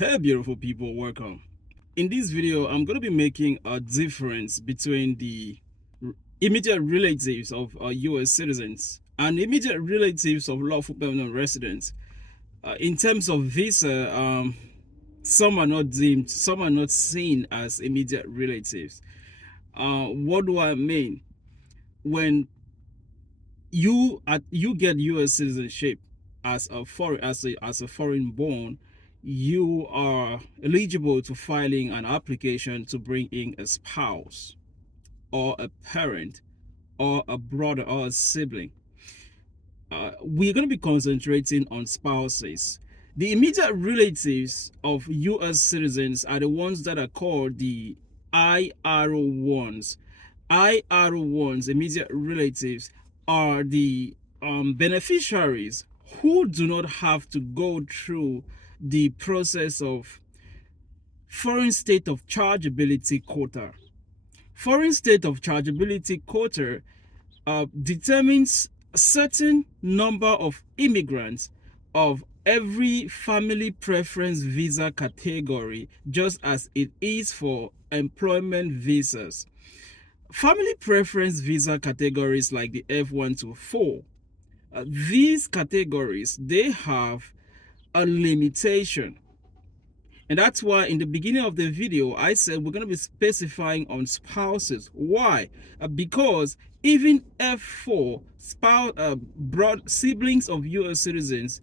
Hey beautiful people, welcome. In this video, I'm going to be making a difference between the immediate relatives of US citizens and immediate relatives of lawful permanent residents. In terms of visa, some are not deemed, some are not seen as immediate relatives. What do I mean? When you get US citizenship as a foreign born, you are eligible to filing an application to bring in a spouse or a parent or a brother or a sibling. We're going to be concentrating on spouses. The immediate relatives of US citizens are the ones that are called the IR1s. IR1s, immediate relatives, are the beneficiaries who do not have to go through the process of foreign state of chargeability quota. Foreign state of chargeability quota determines a certain number of immigrants of every family preference visa category, just as it is for employment visas. Family preference visa categories like the F1 to 4, these categories, they have a limitation. And that's why in the beginning of the video, I said we're going to be specifying on spouses. Why? Because even F4 siblings of US citizens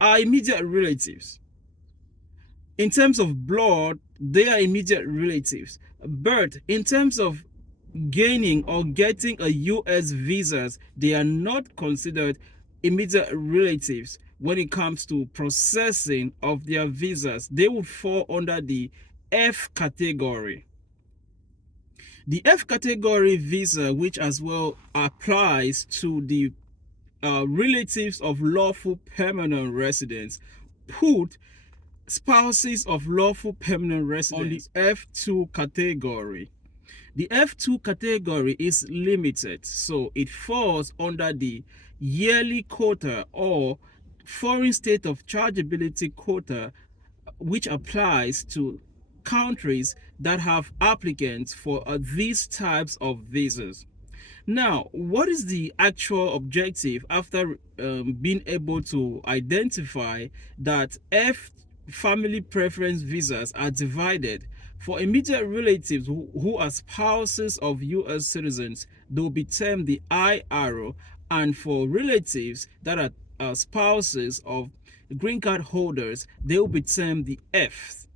are immediate relatives. In terms of blood, they are immediate relatives. But in terms of gaining or getting a US visas, they are not considered immediate relatives. When it comes to processing of their visas, they would fall under the F category. The F category visa, which as well applies to the relatives of lawful permanent residents, put spouses of lawful permanent residents on the F2 category. The F2 category is limited, so it falls under the yearly quota or foreign state of chargeability quota, which applies to countries that have applicants for these types of visas. Now, what is the actual objective after being able to identify that F family preference visas are divided? For immediate relatives who are spouses of US citizens, they will be termed the I arrow, and for relatives that are spouses of green card holders, they will be termed the F.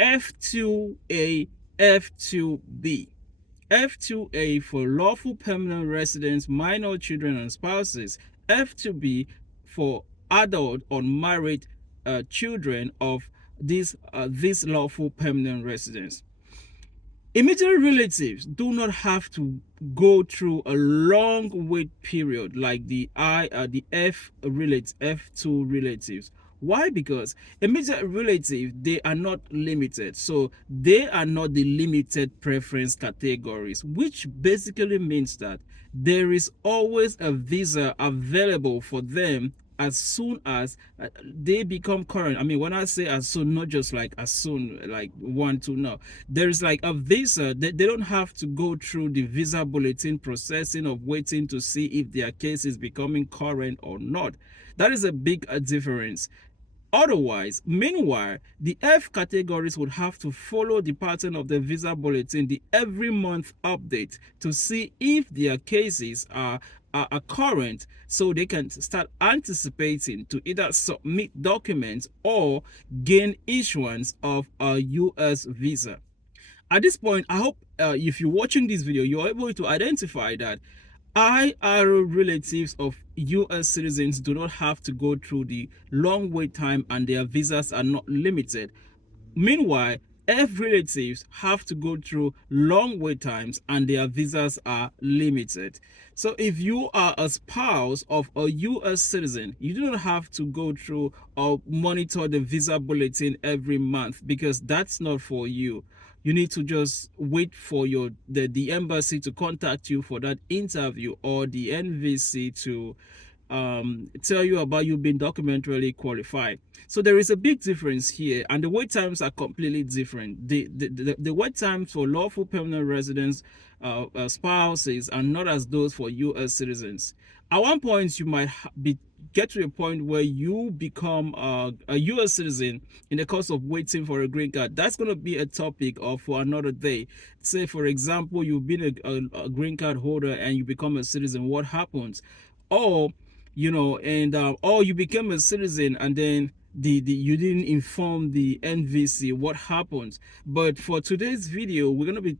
F2A, F2B. F2A for lawful permanent residents, minor children and spouses. F2B for adult unmarried children of these lawful permanent residents. Immediate relatives do not have to go through a long wait period like the F2 relatives. Why? Because immediate relatives, they are not limited, so they are not the limited preference categories, which basically means that there is always a visa available for them as soon as they become current. I mean, when I say as soon, not just like as soon, like 1 2, no. There's like a visa. They don't have to go through the visa bulletin processing of waiting to see if their case is becoming current or not. That is a big difference. Otherwise, meanwhile, the F categories would have to follow the pattern of the visa bulletin, the every month update, to see if their cases are current, so they can start anticipating to either submit documents or gain issuance of a US visa. At this point, I hope if you're watching this video, you're able to identify that IR relatives of US citizens do not have to go through the long wait time and their visas are not limited. Meanwhile, F relatives have to go through long wait times and their visas are limited. So if you are a spouse of a US citizen, you do not have to go through or monitor the visa bulletin every month, because that's not for you. You need to just wait for the embassy to contact you for that interview, or the NVC to tell you about you being documentarily qualified. So there is a big difference here, and the wait times are completely different. The wait times for lawful permanent residents, spouses, are not as those for U.S. citizens. At one point, you might be get to a point where you become a U.S. citizen in the course of waiting for a green card. That's going to be a topic of for another day. Say, for example, you've been a green card holder and you become a citizen. What happens? Or or you became a citizen and then the you didn't inform the NVC what happens. But for today's video, we're going to be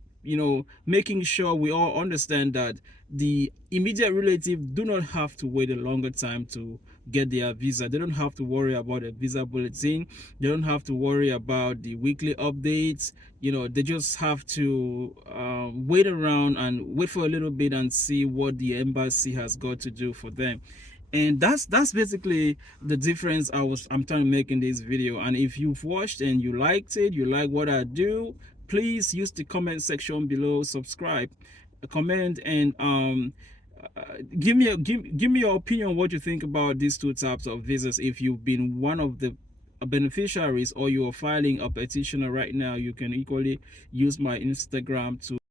making sure we all understand that the immediate relative do not have to wait a longer time to get their visa. They don't have to worry about a visa bulletin. They don't have to worry about the weekly updates. They just have to wait around and wait for a little bit and see what the embassy has got to do for them. And that's basically the difference I'm trying to make in this video. And if you've watched and you liked it, you like what I do, please use the comment section below, subscribe, comment, and give me your opinion on what you think about these two types of visas. If you've been one of the beneficiaries or you are filing a petition right now, you can equally use my Instagram to